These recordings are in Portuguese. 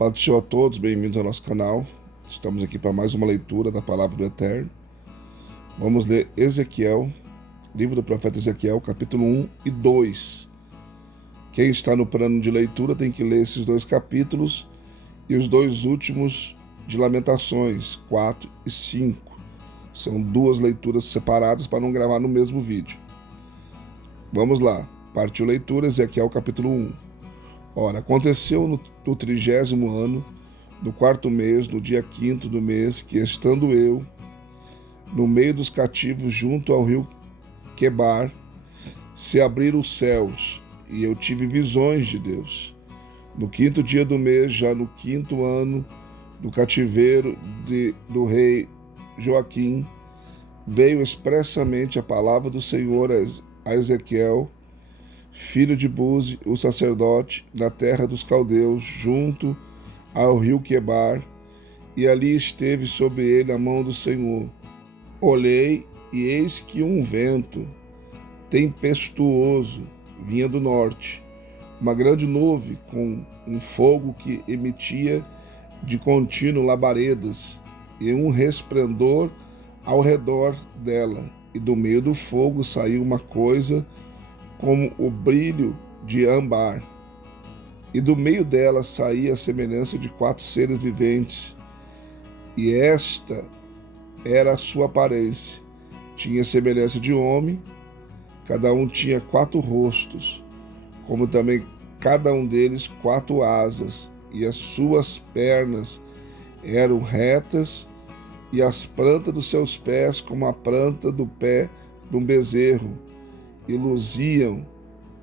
Paz do Senhor a todos, bem-vindos ao nosso canal. Estamos aqui para mais uma leitura da Palavra do Eterno. Vamos ler Ezequiel, livro do profeta Ezequiel, capítulo 1 e 2. Quem está no plano de leitura tem que ler esses dois capítulos e os dois últimos de Lamentações, 4 e 5. São duas leituras separadas para não gravar no mesmo vídeo. Vamos lá, partiu leitura, Ezequiel capítulo 1. Ora, aconteceu no 30º ano, no 4º mês, no dia 5º do mês, que estando eu no meio dos cativos junto ao rio Quebar, se abriram os céus, e eu tive visões de Deus. No 5º dia do mês, já no 5º ano do cativeiro do rei Joaquim, veio expressamente a palavra do Senhor a Ezequiel, filho de Buzi, o sacerdote, na terra dos caldeus, junto ao rio Quebar, e ali esteve sobre ele a mão do Senhor. Olhei, e eis que um vento tempestuoso vinha do norte, uma grande nuvem com um fogo que emitia de contínuo labaredas, e um resplendor ao redor dela, e do meio do fogo saiu uma coisa como o brilho de âmbar, e do meio dela saía a semelhança de 4 seres viventes, e esta era a sua aparência. Tinha semelhança de homem, cada um tinha 4 rostos, como também cada um deles 4 asas, e as suas pernas eram retas, e as plantas dos seus pés como a planta do pé de um bezerro, e luziam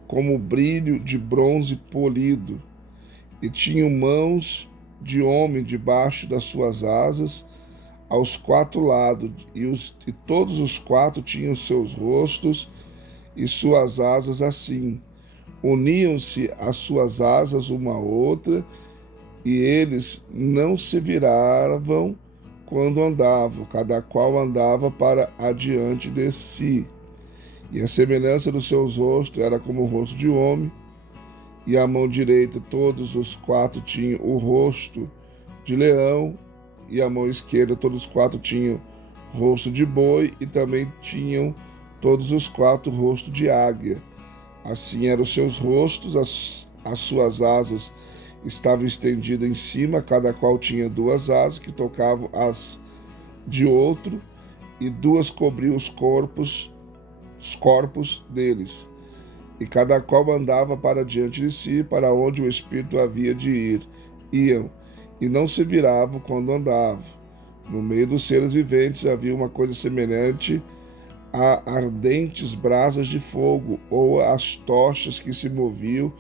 como o brilho de bronze polido, e tinham mãos de homem debaixo das suas asas, aos 4 lados, e todos os 4 tinham seus rostos e suas asas assim. Uniam-se as suas asas uma à outra, e eles não se viravam quando andavam, cada qual andava para adiante de si. E a semelhança dos seus rostos era como o rosto de homem, e a mão direita todos os 4 tinham o rosto de leão, e a mão esquerda todos os 4 tinham rosto de boi, e também tinham todos os 4 rosto de águia. Assim eram os seus rostos, as suas asas estavam estendidas em cima, cada qual tinha 2 asas que tocavam as de outro, e 2 cobriam os corpos deles, e cada qual andava para diante de si, para onde o Espírito havia de ir. Iam, e não se viravam quando andavam. No meio dos seres viventes havia uma coisa semelhante a ardentes brasas de fogo, ou as tochas que se moviam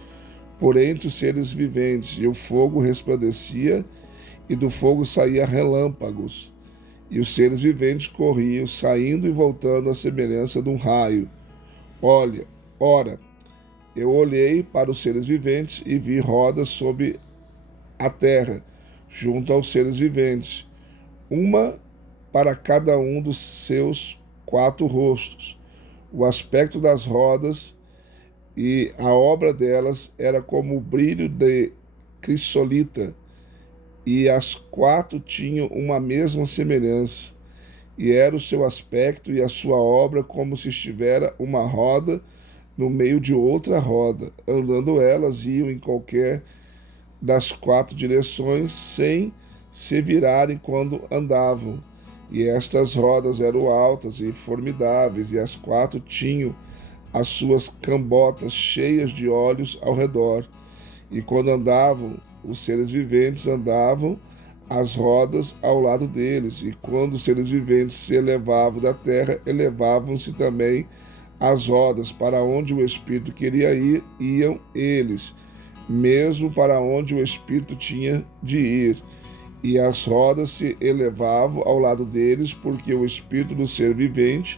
por entre os seres viventes, e o fogo resplandecia, e do fogo saía relâmpagos, e os seres viventes corriam, saindo e voltando à semelhança de um raio. Ora, eu olhei para os seres viventes e vi rodas sobre a terra, junto aos seres viventes, uma para cada um dos seus 4 rostos. O aspecto das rodas e a obra delas era como o brilho de crisolita, e as 4 tinham uma mesma semelhança, e era o seu aspecto e a sua obra como se estivera uma roda no meio de outra roda. Andando elas, iam em qualquer das 4 direções, sem se virarem quando andavam. E estas rodas eram altas e formidáveis, e as 4 tinham as suas cambotas cheias de olhos ao redor. E quando andavam, os seres viventes andavam as rodas ao lado deles, e quando os seres viventes se elevavam da terra, elevavam-se também as rodas. Para onde o Espírito queria ir, iam eles, mesmo para onde o Espírito tinha de ir. E as rodas se elevavam ao lado deles, porque o Espírito do ser vivente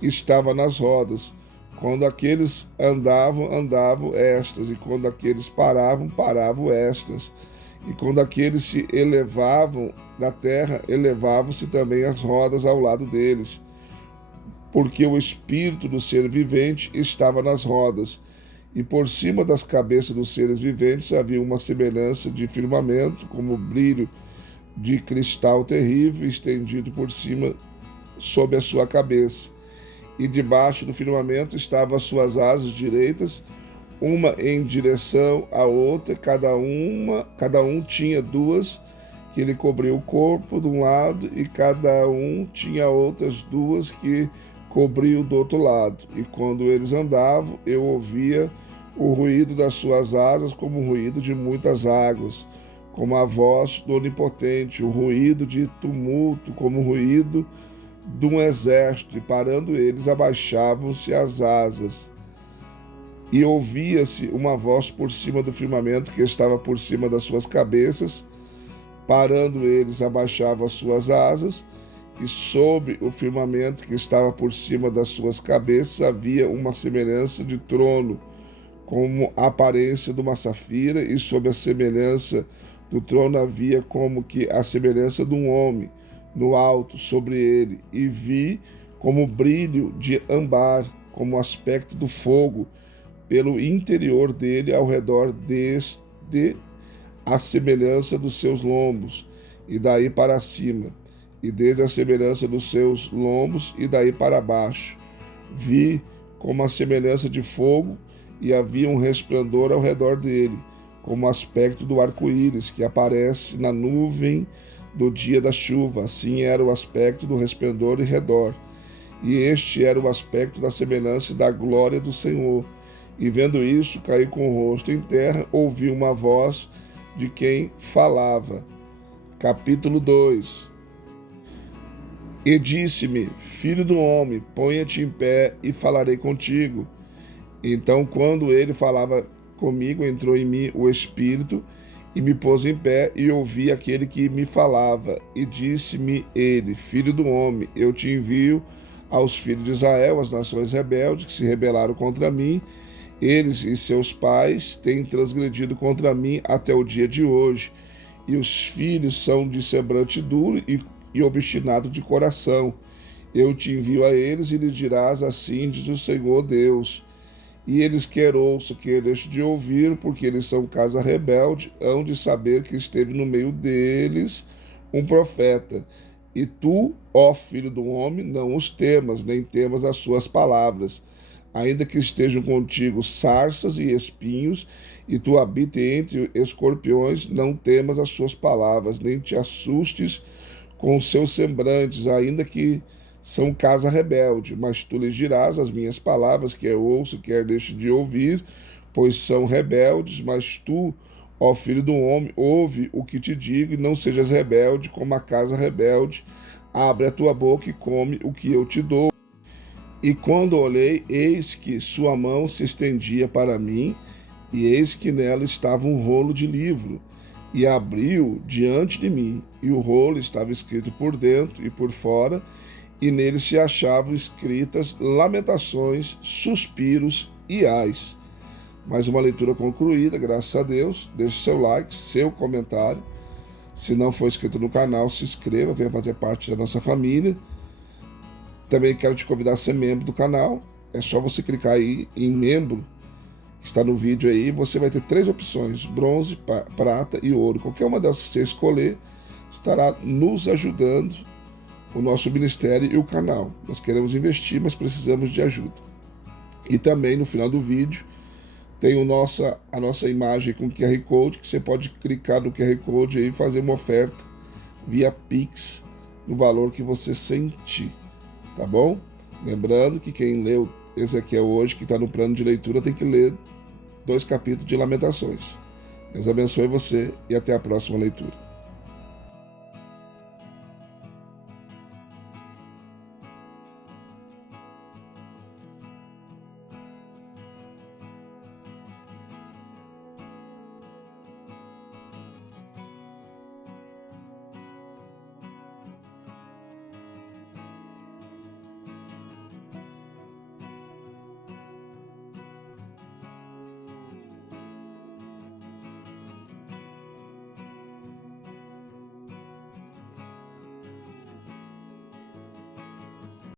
estava nas rodas. Quando aqueles andavam estas, e quando aqueles paravam estas. E quando aqueles se elevavam da terra, elevavam-se também as rodas ao lado deles, porque o Espírito do ser vivente estava nas rodas. E por cima das cabeças dos seres viventes havia uma semelhança de firmamento, como brilho de cristal terrível, estendido por cima sob a sua cabeça. E debaixo do firmamento estavam as suas asas direitas, uma em direção à outra, cada um tinha duas, que lhe cobriu o corpo de um lado, e cada um tinha outras duas que cobriu do outro lado. E quando eles andavam, eu ouvia o ruído das suas asas como o ruído de muitas águas, como a voz do Onipotente, o ruído de tumulto, como o ruído de um exército, e parando eles, abaixavam-se as asas. E ouvia-se uma voz por cima do firmamento que estava por cima das suas cabeças. Parando eles, abaixavam as suas asas, e sobre o firmamento que estava por cima das suas cabeças havia uma semelhança de trono, como a aparência de uma safira, e sobre a semelhança do trono havia como que a semelhança de um homem no alto sobre ele, e vi como brilho de âmbar, como o aspecto do fogo, pelo interior dele, ao redor desde a semelhança dos seus lombos, e daí para cima, e desde a semelhança dos seus lombos, e daí para baixo. Vi como a semelhança de fogo, e havia um resplendor ao redor dele, como o aspecto do arco-íris que aparece na nuvem do dia da chuva. Assim era o aspecto do resplendor em redor. E este era o aspecto da semelhança da glória do Senhor. E vendo isso, caí com o rosto em terra, ouvi uma voz de quem falava. Capítulo 2. E disse-me: Filho do homem, ponha-te em pé e falarei contigo. Então, quando ele falava comigo, entrou em mim o Espírito e me pôs em pé, e ouvi aquele que me falava. E disse-me ele: Filho do homem, eu te envio aos filhos de Israel, as nações rebeldes que se rebelaram contra mim. Eles e seus pais têm transgredido contra mim até o dia de hoje, e os filhos são de semblante duro e obstinado de coração. Eu te envio a eles e lhes dirás: assim diz o Senhor Deus. E eles quer ouçam, quer deixem de ouvir, porque eles são casa rebelde, hão de saber que esteve no meio deles um profeta. E tu, ó filho do homem, não os temas, nem temas as suas palavras. Ainda que estejam contigo sarças e espinhos, e tu habite entre escorpiões, não temas as suas palavras, nem te assustes com os seus semblantes, ainda que são casa rebelde, mas tu lhes dirás as minhas palavras, quer ouço, quer deixe de ouvir, pois são rebeldes, mas tu, ó filho do homem, ouve o que te digo, e não sejas rebelde como a casa rebelde. Abre a tua boca e come o que eu te dou. E quando olhei, eis que sua mão se estendia para mim, e eis que nela estava um rolo de livro, e abriu diante de mim, e o rolo estava escrito por dentro e por fora, e nele se achavam escritas lamentações, suspiros e ais. Mais uma leitura concluída, graças a Deus. Deixe seu like, seu comentário. Se não for inscrito no canal, se inscreva, venha fazer parte da nossa família. Também quero te convidar a ser membro do canal. É só você clicar aí em membro, que está no vídeo aí. Você vai ter 3 opções: bronze, prata e ouro. Qualquer uma delas que você escolher estará nos ajudando, o nosso ministério e o canal. Nós queremos investir, mas precisamos de ajuda. E também no final do vídeo tem a nossa imagem com QR Code, que você pode clicar no QR Code aí e fazer uma oferta via Pix no valor que você sentir, tá bom? Lembrando que quem leu Ezequiel hoje, que está no plano de leitura, tem que ler 2 capítulos de Lamentações. Deus abençoe você e até a próxima leitura.